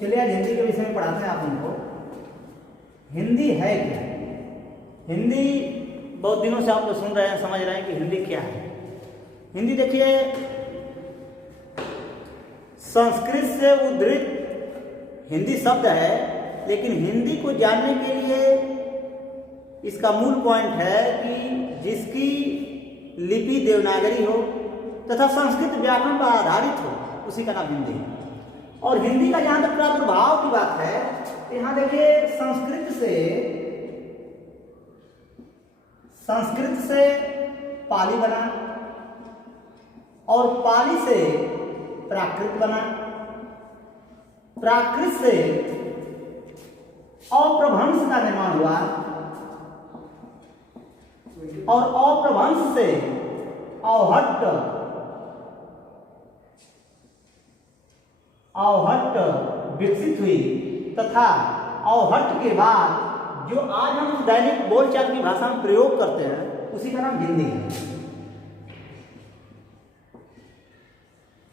चलिए आज हिंदी के विषय में पढ़ाते हैं आप उनको। हिंदी है क्या? हिंदी बहुत दिनों से आप लोग सुन रहे हैं, समझ रहे हैं कि हिंदी क्या है। हिंदी देखिए, संस्कृत से उद्धृत हिंदी शब्द है, लेकिन हिंदी को जानने के लिए इसका मूल पॉइंट है कि जिसकी लिपि देवनागरी हो तथा संस्कृत व्याकरण पर आधारित हो, उसी का नाम हिंदी है। और हिंदी का जहाँ तक प्रादुर्भाव की बात है, यहाँ देखिए संस्कृत से पाली बना और पाली से प्राकृत बना, प्राकृत से अपभ्रंश का निर्माण हुआ और अपभ्रंश से अवहट्ट विकसित हुई तथा अवहट्ट के बाद जो आज हम दैनिक बोलचाल की भाषा में प्रयोग करते हैं, उसी का नाम हिंदी है।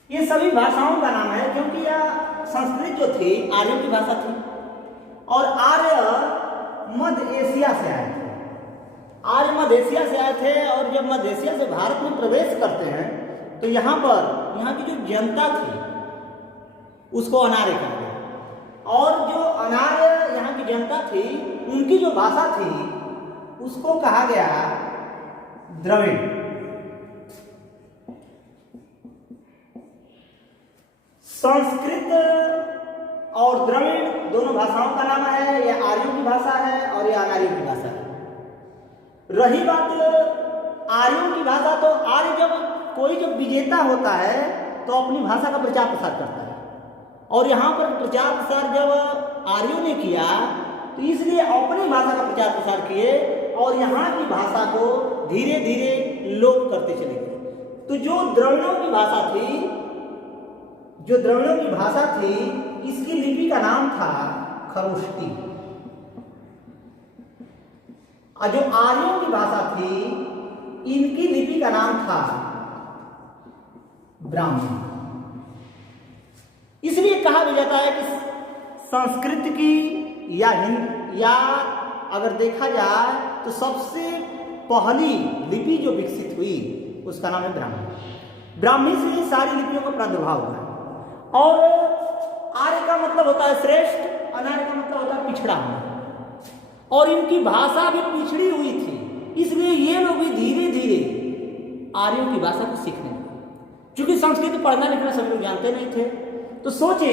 ये सभी भाषाओं का नाम है क्योंकि यह संस्कृत जो थी आर्यों की भाषा थी और आर्य मध्य एशिया से आए थे। आर्य मध्य एशिया से आए थे और जब मध्य एशिया से भारत में प्रवेश करते हैं तो यहाँ की जो जनता थी उसको अनार्य कहा गया और जो अनार्य यहाँ की जनता थी उनकी जो भाषा थी उसको कहा गया द्रविड़। संस्कृत और द्रविड़ दोनों भाषाओं का नाम है। यह आर्यों की भाषा है और यह अनार्यों की भाषा है। रही बात आर्यों की भाषा, तो आर्य जब विजेता होता है तो अपनी भाषा का प्रचार प्रसार करता है और यहाँ पर प्रचार प्रसार जब आर्यों ने किया तो इसलिए अपनी भाषा का प्रचार प्रसार किए और यहाँ की भाषा को धीरे धीरे लोप करते चले गए। तो जो द्रविड़ों की भाषा थी इसकी लिपि का नाम था खरोष्टी और जो आर्यों की भाषा थी इनकी लिपि का नाम था ब्राह्मी। इसलिए कहा भी जाता है कि संस्कृत की या अगर देखा जाए तो सबसे पहली लिपि जो विकसित हुई उसका नाम है ब्राह्मी। ब्राह्मी से ही सारी लिपियों का प्रादुर्भाव हुआ और आर्य का मतलब होता है श्रेष्ठ, अनार्य का मतलब होता है पिछड़ा होना और इनकी भाषा भी पिछड़ी हुई थी। इसलिए ये लोग भी धीरे धीरे आर्यों की भाषा को सीखने लगे। क्योंकि संस्कृत पढ़ना लिखना सभी लोग जानते नहीं थे, तो सोचे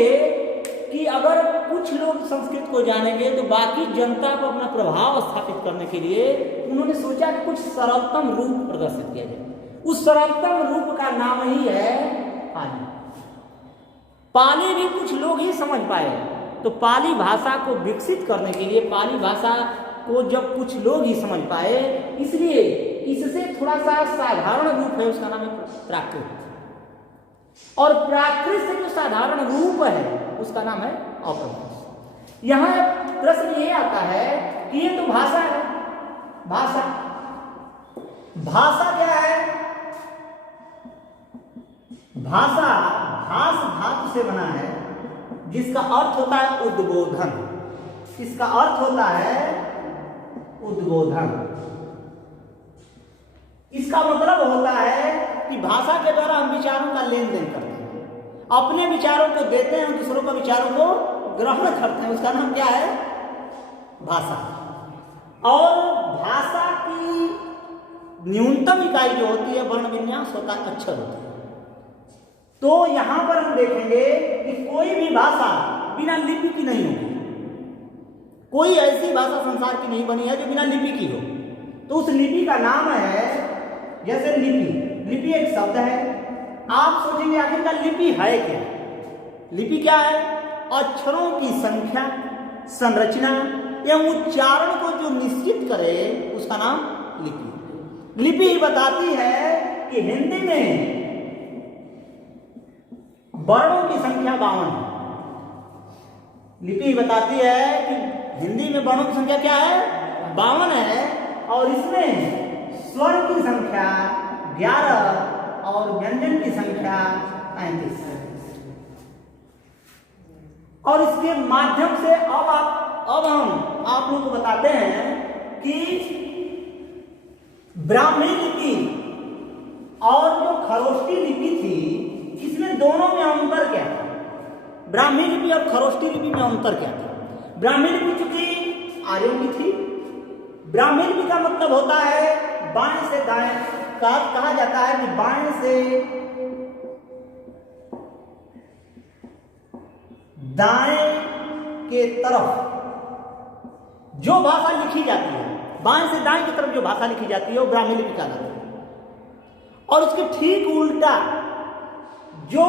कि अगर कुछ लोग संस्कृत को जानेंगे तो बाकी जनता को अपना प्रभाव स्थापित करने के लिए उन्होंने सोचा कि कुछ सरलतम रूप प्रदर्शित किया जाए। उस सरलतम रूप का नाम ही है पाली। पाली भी कुछ लोग ही समझ पाए, तो पाली भाषा को विकसित करने के लिए पाली भाषा को जब कुछ लोग ही समझ पाए, इसलिए इससे थोड़ा सा साधारण रूप है, उसका नाम है प्राकृत। और प्राकृत से जो साधारण रूप है उसका नाम है अपभ्रंश। यहाँ प्रश्न ये आता है कि ये तो भाषा है, भाषा क्या है? भाषा भास धातु से बना है जिसका अर्थ होता है उद्बोधन। इसका अर्थ होता है उद्बोधन। इसका मतलब होता है कि भाषा के द्वारा हम विचारों का लेन देन करते हैं, अपने विचारों को देते हैं, दूसरों के विचारों को ग्रहण करते हैं। उसका नाम क्या है? भाषा। और भाषा की न्यूनतम इकाई जो होती है वर्ण विन्यास होता है, अक्षर होता है। तो यहां पर हम देखेंगे कि कोई भी भाषा बिना लिपि की नहीं होगी। कोई ऐसी भाषा संसार की नहीं बनी है जो बिना लिपि की हो। तो उस लिपि का नाम है, जैसे लिपि एक शब्द है। आप सोचेंगे आखिरकार लिपि है क्या? लिपि क्या है? अक्षरों की संख्या, संरचना एवं उच्चारण को जो निश्चित करे उसका नाम लिपि। लिपि ही बताती है कि हिंदी में वर्णों की संख्या 52 है। लिपि बताती है कि हिंदी में वर्णों की संख्या क्या है? 52 है और इसमें स्वर की संख्या 11 और व्यंजन की संख्या 35 है। और इसके माध्यम से अब हम आप लोगों को बताते हैं कि ब्राह्मी लिपि और जो खरोष्टी लिपि थी, इसमें दोनों में अंतर क्या था? ब्राह्मी लिपि और खरोष्टी लिपि में अंतर क्या था? ब्राह्मी लिपि चूंकि आर्यों की थी, ब्राह्मी लिपि का मतलब होता है बाएं से दाएं, कहा जाता है कि बाएं से दाएं के तरफ जो भाषा लिखी जाती है, बाएं से दाएं की तरफ जो भाषा लिखी जाती है वो ब्राह्मी लिपि कहलाती है। और उसके ठीक उल्टा जो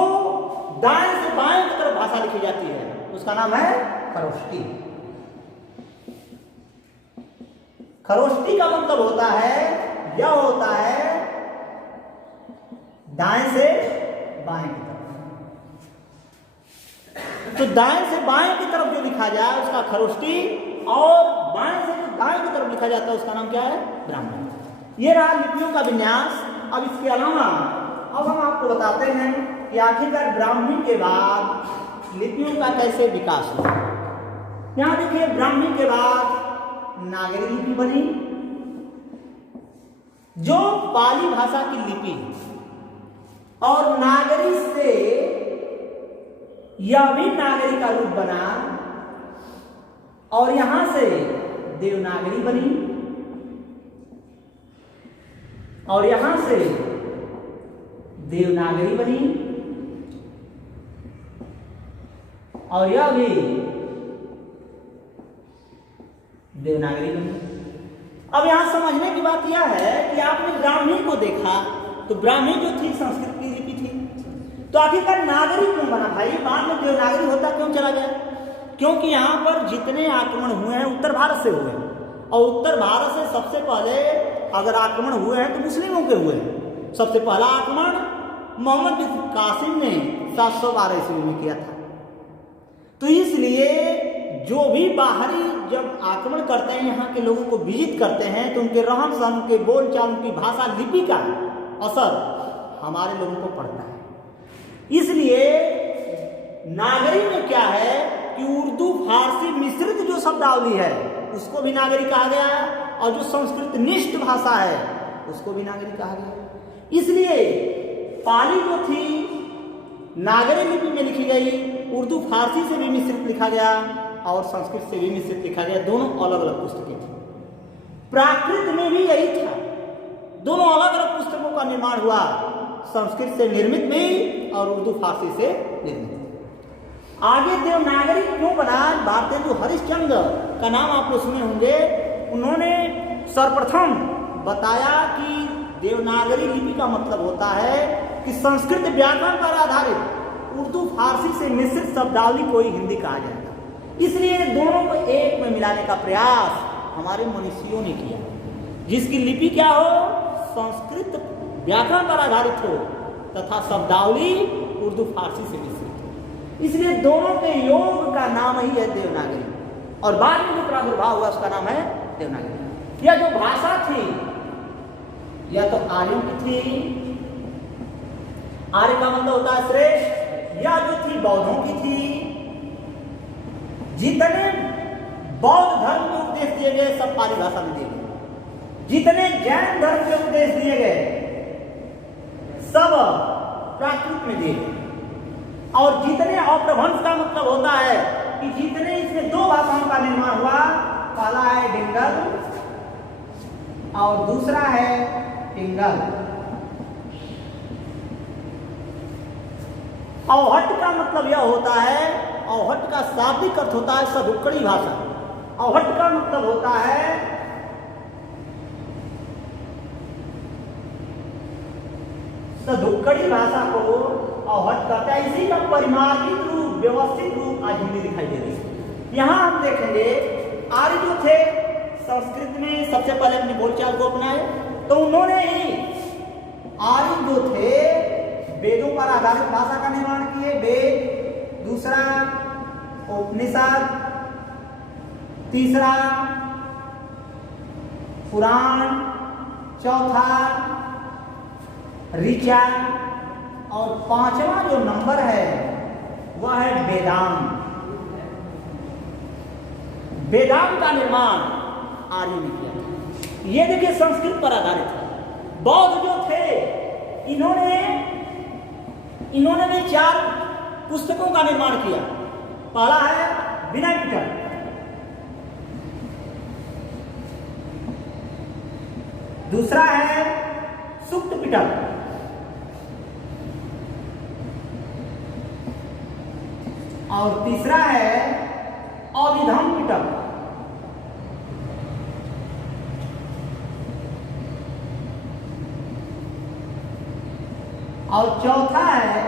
दाएं से बाएं की तरफ भाषा लिखी जाती है उसका नाम है खरोष्टी। खरोष्टी का मतलब होता है, यह होता है दाएं से बाएं की तरफ। तो दाएं से बाएं की तरफ जो लिखा जाए उसका खरोष्टी, और बाएं से जो दाएं की तरफ लिखा जाता है उसका नाम क्या है? ब्राह्मी। ये रहा लिपियों का विन्यास। अब इसके अलावा अब हम आपको बताते हैं कि आखिरकार ब्राह्मी के बाद लिपियों का कैसे विकास हुआ। यहां देखिए, ब्राह्मी के बाद नागरी लिपि बनी, जो पाली भाषा की लिपि, और नागरी से यह भी नागरी का रूप बना, और यहां से देवनागरी बनी, और यहां से देवनागरी बनी, और यह भी देवनागरी बनी। अब यहां समझने की बात यह है कि आपने ब्राह्मी को देखा तो ब्राह्मी जो थी संस्कृत की लिपि थी, तो आखिरकार नागरी क्यों बना भाई? बाद में देवनागरी होता क्यों चला गया? क्योंकि यहाँ पर जितने आक्रमण हुए हैं उत्तर भारत से हुए हैं, और उत्तर भारत से सबसे पहले अगर आक्रमण हुए हैं तो मुस्लिमों के हुए हैं। सबसे पहला आक्रमण मोहम्मद बिन कासिम ने 712 ईस्वी में किया था। तो इसलिए जो भी बाहरी जब आक्रमण करते हैं, यहाँ के लोगों को विजिट करते हैं, तो उनके रहन सहन, उनके बोलचाल, उनकी भाषा लिपि का असर हमारे लोगों को पड़ता है। इसलिए नागरी में क्या है कि उर्दू फारसी मिश्रित जो शब्दावली है उसको भी नागरी कहा गया है, और जो संस्कृत निष्ठ भाषा है उसको भी नागरी कहा गया। इसलिए पाली जो थी नागरी लिपि में लिखी गई, उर्दू फारसी से भी मिश्रित लिखा गया और संस्कृत से भी मिश्रित लिखा गया। दोनों अलग अलग पुस्तकें थी। प्राकृत में भी यही था, दोनों अलग अलग पुस्तकों का निर्माण हुआ, संस्कृत से निर्मित भी और उर्दू फारसी से निर्मित। आगे देवनागरी क्यों बना? भारतेंदु हरिश्चंद्र का नाम आप लोग सुने होंगे। उन्होंने सर्वप्रथम बताया कि देवनागरी लिपि का मतलब होता है कि संस्कृत व्याकरण पर आधारित उर्दू फारसी से मिश्रित शब्दावली को ही हिंदी कहा जाएगा। इसलिए दोनों को एक में मिलाने का प्रयास हमारे मनीषियों ने किया, जिसकी लिपि क्या हो? संस्कृत व्याकरण पर आधारित हो तथा शब्दावली उर्दू फारसी से मिश्रित हो। इसलिए दोनों के योग का नाम ही है देवनागरी, और बाद में जो प्रादुर्भाव हुआ उसका नाम है देवनागरी। यह जो भाषा थी यह तो आर्यों की थी, आर्य का मतलब होता है श्रेष्ठ। यह जो थी बौद्धों की थी। जितने बौद्ध धर्म के उपदेश दिए गए सब पाली भाषा में दिए गए। जितने जैन धर्म के उपदेश दिए गए सब प्राकृत में दिए गए। और जितने अपभ्रंश का मतलब होता है कि जितने इसमें दो भाषाओं का निर्माण हुआ, पहला है डिंगल और दूसरा है पिंगल। अवहट का मतलब यह होता है, अवहट का शाब्दिक अर्थ होता है सदुक्कड़ी भाषा। अवहट का मतलब होता है सदुक्कड़ी भाषा को अवहट कहते हैं। इसी का परिमार्जित रूप, व्यवस्थित रूप आज हिंदी दिखाई दे रही है। यहां हम देखेंगे आर्य जो थे संस्कृत में सबसे पहले अपनी बोलचाल को अपनाए, तो उन्होंने ही आर्य जो थे वेदों पर आधारित भाषा का निर्माण किए। वेद, दूसरा उपनिषद, तीसरा पुराण, चौथा ऋचा, और पांचवा जो नंबर है वह है वेदांत। वेदांत का निर्माण आर्य ने किया था। ये देखिए संस्कृत पर आधारित है। बौद्ध जो थे इन्होंने भी 4 पुस्तकों का निर्माण किया। पहला है विनय पिटक, दूसरा है सुक्त पिटक, और तीसरा है अभिधम पिटक। और चौथा है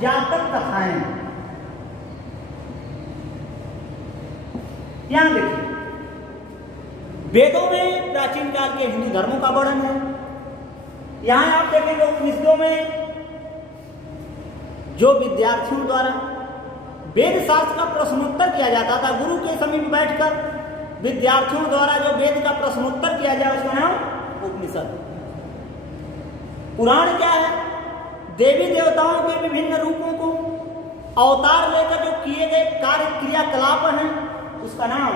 जातक कथाएं। यहां देखिए, वेदों में प्राचीन काल के हिंदू धर्मों का वर्णन है। यहां आप देखेंगे उपनिषदों में जो विद्यार्थियों द्वारा वेद शास्त्र का प्रश्नोत्तर किया जाता था, गुरु के समीप बैठकर विद्यार्थियों द्वारा जो वेद का प्रश्नोत्तर किया जाए उसका नाम उपनिषद। पुराण क्या है? देवी देवताओं के विभिन्न रूपों को अवतार लेकर जो किए गए कार्य क्रियाकलाप हैं उसका नाम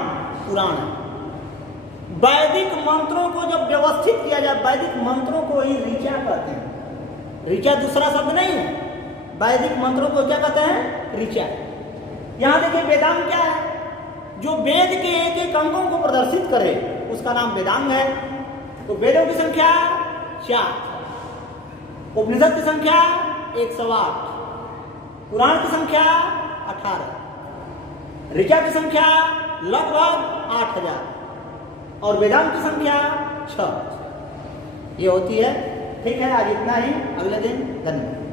पुराण है। वैदिक मंत्रों को जब व्यवस्थित किया जाए, वैदिक मंत्रों को ही ऋचा कहते हैं। ऋचा दूसरा शब्द नहीं है, वैदिक मंत्रों को क्या कहते हैं? ऋचा। यहां देखिए वेदांग क्या है? जो वेद के एक एक अंगों को प्रदर्शित करे उसका नाम वेदांग है। तो वेदों की संख्या 4, उपनिषद की संख्या 108, पुराण की संख्या 18, ऋचा की संख्या लगभग 8000 और वेदांत की संख्या 6 ये होती है। ठीक है, आज इतना ही, अगले दिन धन्यवाद।